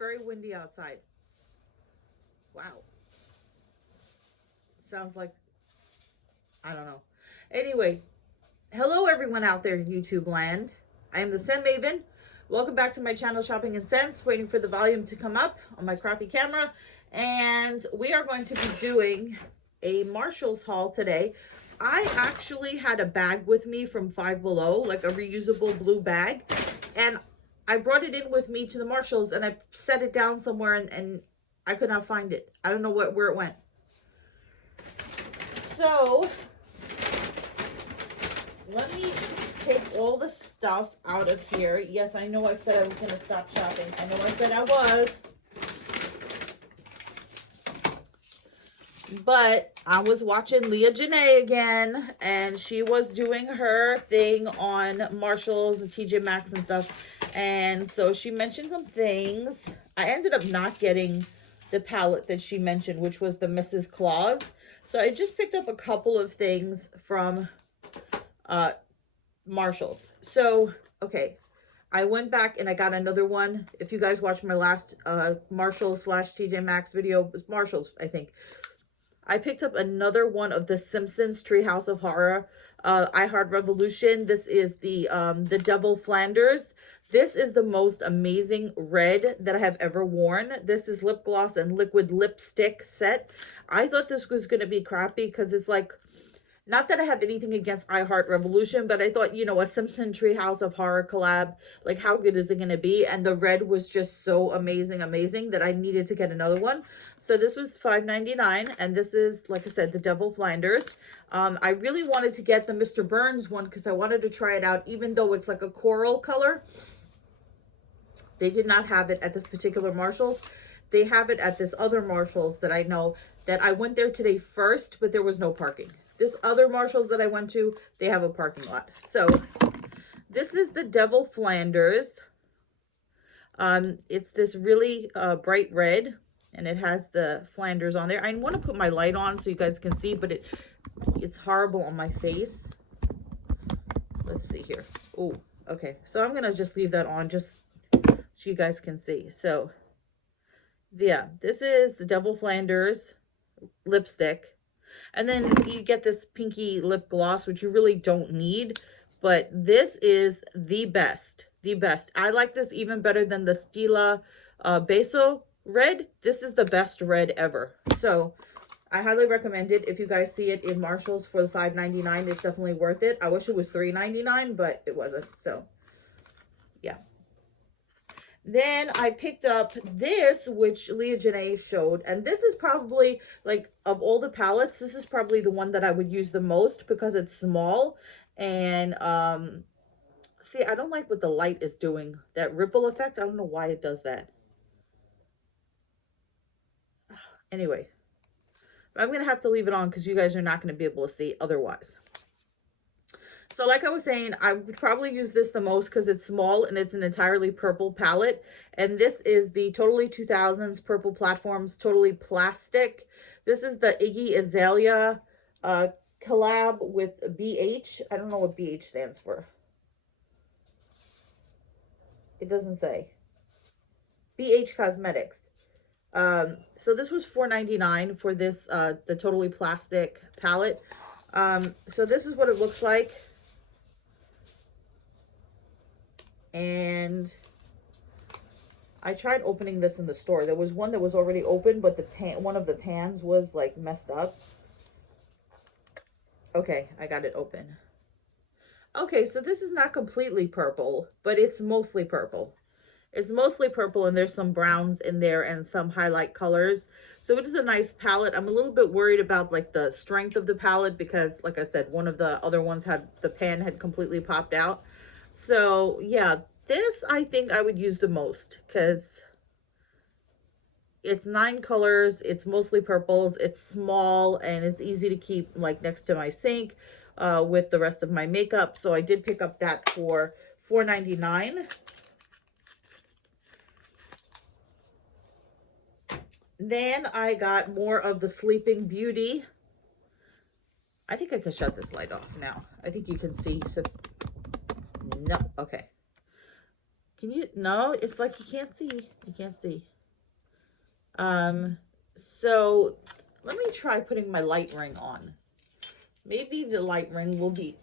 very windy outside. Wow. Sounds like, I don't know. Anyway, hello everyone out there in YouTube land. I am the Scent Maven. Welcome back to my channel, Shopping and Scents. Waiting for the volume to come up on my crappy camera. And we are going to be doing a Marshalls haul today. I actually had a bag with me from Five Below, like a reusable blue bag. And I brought it in with me to the Marshalls and I set it down somewhere and I could not find it. I don't know where it went. So let me take all the stuff out of here. Yes, I know I said I was going to stop shopping. I know I said I was. But I was watching Leah Janae again, and she was doing her thing on Marshalls and TJ Maxx and stuff. And so she mentioned some things. I ended up not getting the palette that she mentioned, which was the Mrs. Claus. So I just picked up a couple of things from Marshalls. So, okay, I went back and I got another one. If you guys watched my last Marshalls / TJ Maxx video, it was Marshalls, I think. I picked up another one of the Simpsons Treehouse of Horror, I Heart Revolution. This is the Double Flanders. This is the most amazing red that I have ever worn. This is lip gloss and liquid lipstick set. I thought this was going to be crappy because it's like, not that I have anything against I Heart Revolution, but I thought, you know, a Simpson Treehouse of Horror collab, like how good is it going to be? And the red was just so amazing that I needed to get another one. So this was $5.99, and this is, like I said, the Double Flanders. I really wanted to get the Mr. Burns one because I wanted to try it out, even though it's like a coral color. They did not have it at this particular Marshalls. They have it at this other Marshalls that I know that I went there today first, but there was no parking. This other Marshalls that I went to, they have a parking lot. So this is the Double Flanders. It's this really bright red, and it has the Flanders on there. I want to put my light on so you guys can see, but it's horrible on my face. Let's see here. Oh, okay. So I'm going to just leave that on just so you guys can see. So yeah, this is the Double Flanders lipstick. And then you get this pinky lip gloss, which you really don't need. But this is the best. The best. I like this even better than the Stila Beso red. This is the best red ever. So I highly recommend it. If you guys see it in Marshalls for the $5.99, it's definitely worth it. I wish it was $3.99, but it wasn't. So yeah. Then I picked up this, which Leah Janae showed. And this is probably, like, of all the palettes, this is probably the one that I would use the most because it's small. And, see, I don't like what the light is doing. That ripple effect, I don't know why it does that. Anyway, I'm going to have to leave it on because you guys are not going to be able to see otherwise. So like I was saying, I would probably use this the most because it's small and it's an entirely purple palette. And this is the Totally 2000s Purple Platforms Totally Plastic. This is the Iggy Azalea collab with BH. I don't know what BH stands for. It doesn't say. BH Cosmetics. So this was $4.99 for this, the Totally Plastic palette. So this is what it looks like. And I tried opening this in the store. There was one that was already open, but one of the pans was like messed up. Okay, I got it open. Okay, so this is not completely purple, but it's mostly purple. It's mostly purple, and there's some browns in there and some highlight colors. So it is a nice palette. I'm a little bit worried about like the strength of the palette because, like I said, one of the other ones the pan had completely popped out. So yeah, this I think I would use the most because it's 9 colors. It's mostly purples. It's small and it's easy to keep like next to my sink with the rest of my makeup. So I did pick up that for $4.99. Then I got more of the Sleeping Beauty. I think I can shut this light off now. I think you can see. So no, okay. Can you? No, it's like you can't see. You can't see. So let me try putting my light ring on. Maybe the light ring will be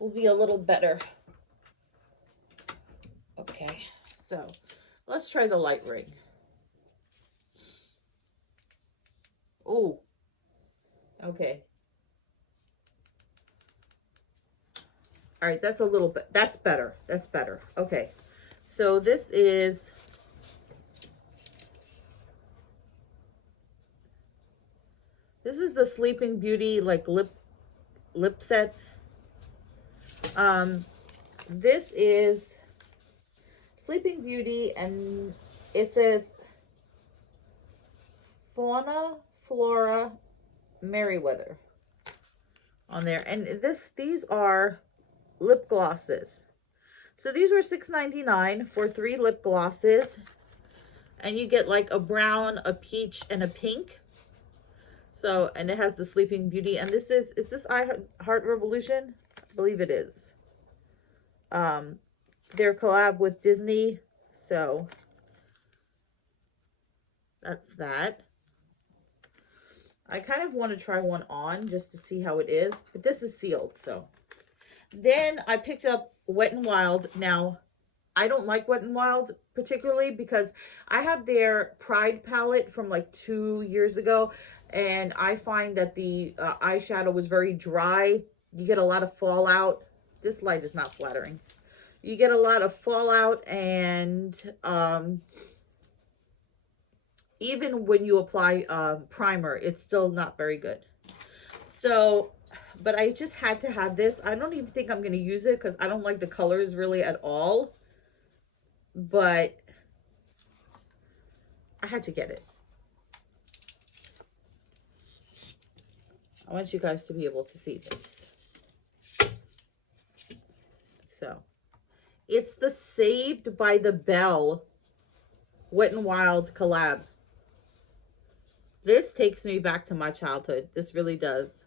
a little better. Okay, so let's try the light ring. Oh, okay. All right, that's a little bit, that's better. That's better. Okay, so this is the Sleeping Beauty like lip set. This is Sleeping Beauty, and it says Fauna Flora Merriweather on there, and these are lip glosses. So these were $6.99 for 3 lip glosses, and you get like a brown, a peach, and a pink. So, and it has the Sleeping Beauty, and this is this I Heart Revolution? I believe it is. Their collab with Disney, so that's that. I kind of want to try one on just to see how it is, but this is sealed. So then I picked up Wet n Wild. Now I don't like Wet n Wild particularly because I have their Pride palette from like 2 years ago, and I find that the eyeshadow was very dry. You get a lot of fallout. This light is not flattering. You get a lot of fallout, and even when you apply primer, it's still not very good. So, but I just had to have this. I don't even think I'm going to use it because I don't like the colors really at all. But I had to get it. I want you guys to be able to see this. So, it's the Saved by the Bell Wet n Wild collab. This takes me back to my childhood. This really does.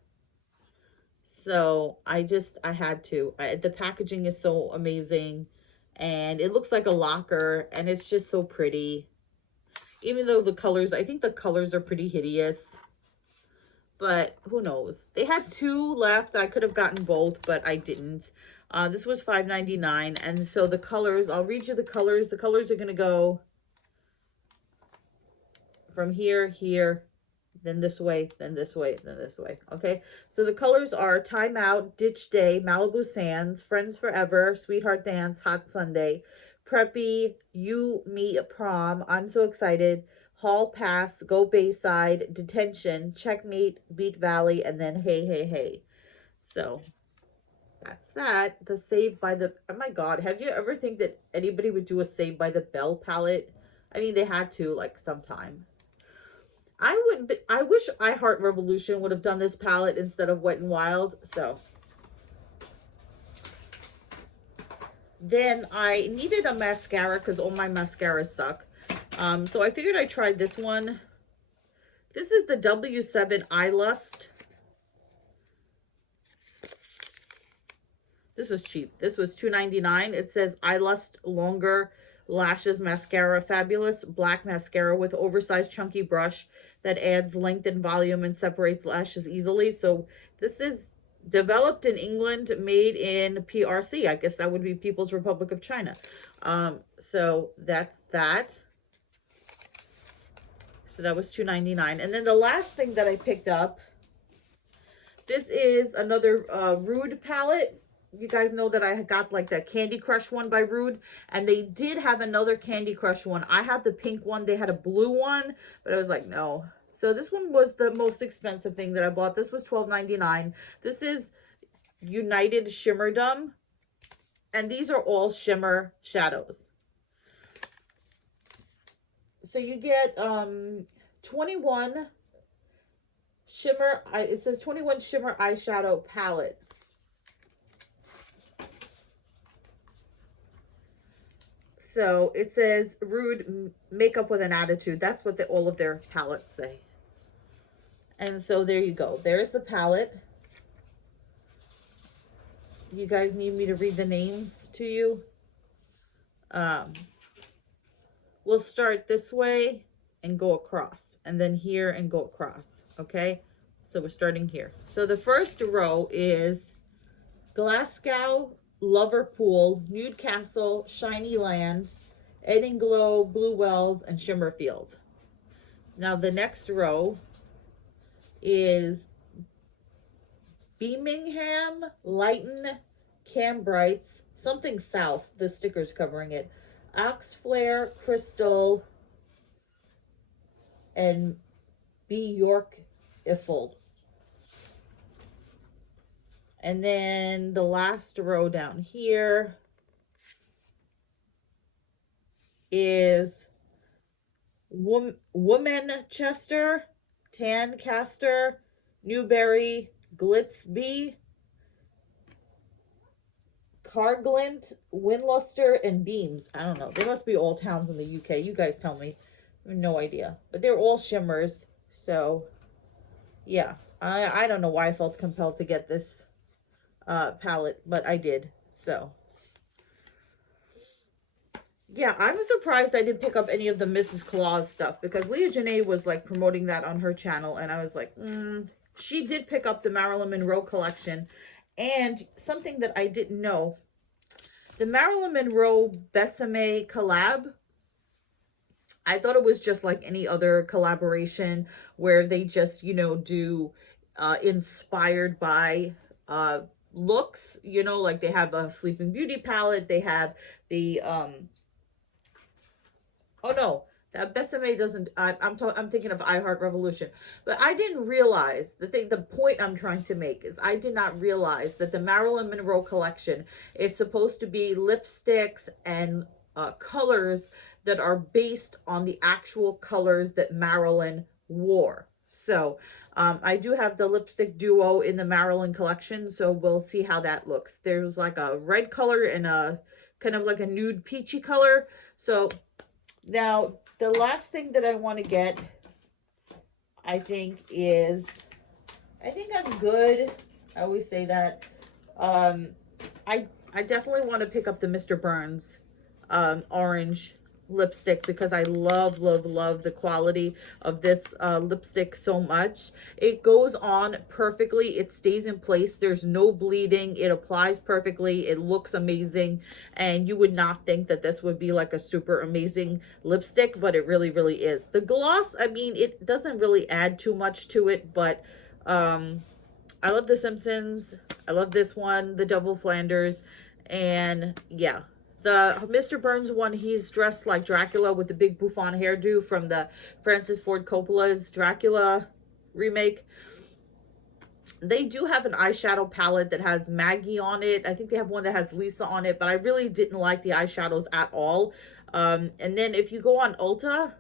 So I had to. The packaging is so amazing, and it looks like a locker, and it's just so pretty. Even though the colors, I think the colors are pretty hideous, but who knows? They had 2 left. I could have gotten both, but I didn't. This was $5.99, and so the colors, I'll read you the colors. The colors are going to go from here, then this way, then this way, then this way. Okay, so the colors are Time Out, Ditch Day, Malibu Sands, Friends Forever, Sweetheart Dance, Hot Sunday, Preppy, You, Me, Prom, I'm So Excited, Hall Pass, Go Bayside, Detention, Checkmate, Beat Valley, and then Hey, Hey, Hey. So that's that. The Saved by the, oh my God, have you ever think that anybody would do a Saved by the Bell palette? I mean, they had to, like, sometime. I wish I Heart Revolution would have done this palette instead of Wet n Wild. So then I needed a mascara because all my mascaras suck. So I figured I'd try this one. This is the W7 Eye Lust. This was cheap. This was $2.99. It says Eye Lust Longer Lashes Mascara. Fabulous black mascara with oversized chunky brush that adds length and volume and separates lashes easily. So this is developed in England, made in PRC. I guess that would be People's Republic of China. So that's that. So that was $2.99. And then the last thing that I picked up, this is another Rude palette. You guys know that I got like that Candy Crush one by Rude, and they did have another Candy Crush one. I have the pink one. They had a blue one, but I was like, no. So this one was the most expensive thing that I bought. This was $12.99. This is United Shimmerdom, and these are all shimmer shadows. So you get 21 shimmer, it says 21 shimmer eyeshadow palette. So it says Rude Makeup with an Attitude. That's what all of their palettes say. And so there you go. There's the palette. You guys need me to read the names to you? We'll start this way. and go across, and then here and go across. Okay, so we're starting here. So the first row is Glasgow, Liverpool, Nude Castle, Shiny Land, Edinglow, Blue Wells, and Shimmerfield. Now the next row is Birmingham, Lighton, Cambrites, something south, the sticker's covering it, Oxflare, Crystal, and B. York Iffle. And then the last row down here is Womanchester, Tancaster, Newbury, Glitzby, Carglint, Winluster, and Beams. I don't know. They must be all towns in the UK. You guys tell me. I have no idea. But they're all shimmers. So, yeah. I don't know why I felt compelled to get this palette, but I did. So, yeah, I'm surprised I didn't pick up any of the Mrs. Claus stuff, because Leah Janae was like promoting that on her channel, and I was like, She did pick up the Marilyn Monroe collection, and something that I didn't know, the Marilyn Monroe Besame collab, I thought it was just like any other collaboration where they just, you know, do inspired by looks, you know, like they have a Sleeping Beauty palette, they have the oh no, that Besame doesn't, I'm thinking of I Heart Revolution. But I didn't realize, the point I'm trying to make is I did not realize that the Marilyn Monroe collection is supposed to be lipsticks and colors that are based on the actual colors that Marilyn wore. So I do have the lipstick duo in the Marilyn collection, so we'll see how that looks. There's like a red color and a kind of like a nude peachy color. So now the last thing that I want to get, I think I'm good. I always say that. I definitely want to pick up the Mr. Burns orange lipstick, because I love the quality of this lipstick so much. It goes on perfectly, it stays in place, there's no bleeding, it applies perfectly, it looks amazing, and you would not think that this would be like a super amazing lipstick, but it really is. The gloss, I mean, it doesn't really add too much to it, but I love the Simpsons, I love this one, the Double Flanders, and yeah. The Mr. Burns one, he's dressed like Dracula with the big bouffant hairdo from the Francis Ford Coppola's Dracula remake. They do have an eyeshadow palette that has Maggie on it. I think they have one that has Lisa on it, but I really didn't like the eyeshadows at all. And then if you go on Ulta,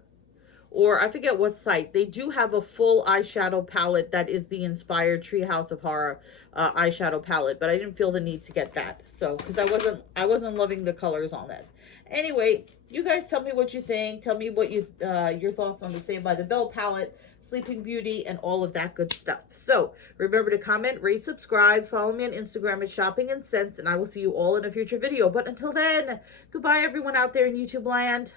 or I forget what site, they do have a full eyeshadow palette that is the inspired Treehouse of Horror eyeshadow palette, but I didn't feel the need to get that. So, because I wasn't loving the colors on that. Anyway, you guys tell me what you think. Tell me what your thoughts on the Saved by the Bell palette, Sleeping Beauty, and all of that good stuff. So, remember to comment, rate, subscribe, follow me on Instagram at Shopping and Sense, and I will see you all in a future video. But until then, goodbye everyone out there in YouTube land.